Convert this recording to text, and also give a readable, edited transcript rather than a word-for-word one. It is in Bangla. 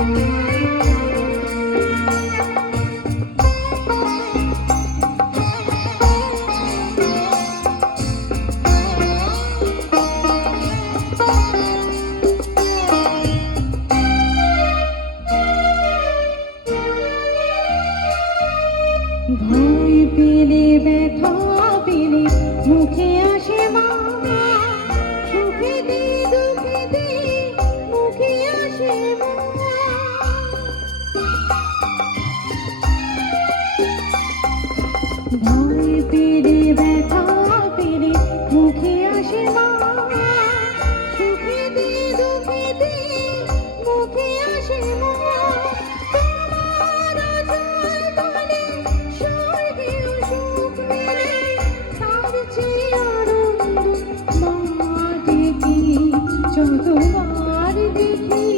ভয় পেলে ব্যথা পেলে মুখে আসে মা, সুখেতে দুঃখেতে মুখে আসে মা। ভয় পেলে ব্যথা পেলে মুখে আসে মা, সুখেতে দুঃখেতে মুখে আসে মা। যতবার দেখি